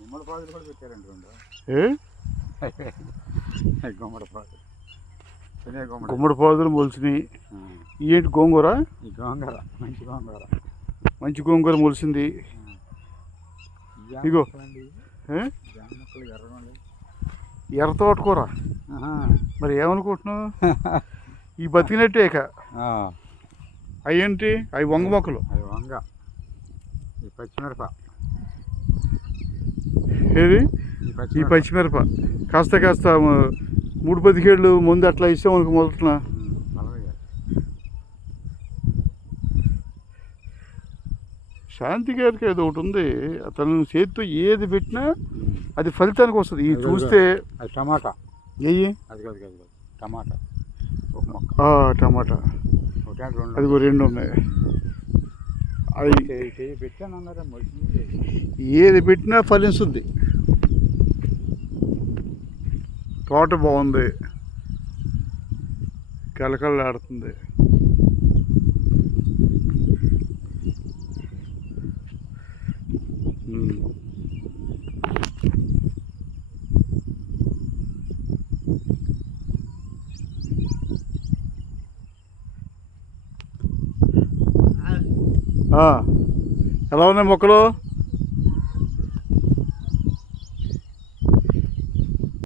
గుమ్మడి పాదులు కూడా పెట్టారండి రెండు. గుమ్మడి పాదులు గుమ్మడి పాదులు మొలిసినాయి. ఏంటి గోంగూర? ఈ గోంగూర మంచి గోంగూర. మంచి గోంగూర మొలిసింది. ఇగో ఎర్ర తోటకూర. మరి ఏమనుకుంటున్నావు? ఈ బతికినట్టే ఇక. అవి ఏంటి? అవి వంగ మొక్కలు. అవి వంగ. ఈ పచ్చిమిరప. ఏది? ఈ పచ్చిమిరప కాస్త కాస్త 3-17 ముందు అట్లా ఇస్తాం మనకు మొదట. శాంతి గారికి ఏదో ఒకటి ఉంది, అతను చేతితో ఏది పెట్టినా అది ఫలితానికి వస్తుంది. ఇది చూస్తే అది టమాటా. ఏయి? అది టమాటా. టమాటా అదిగో 2 ఉన్నాయి. అది ఏది పెట్టినా ఫలిస్తుంది. తోట బాగుంది, కలకలలాడుతుంది. ఎలా ఉన్నాయి మొక్కలు?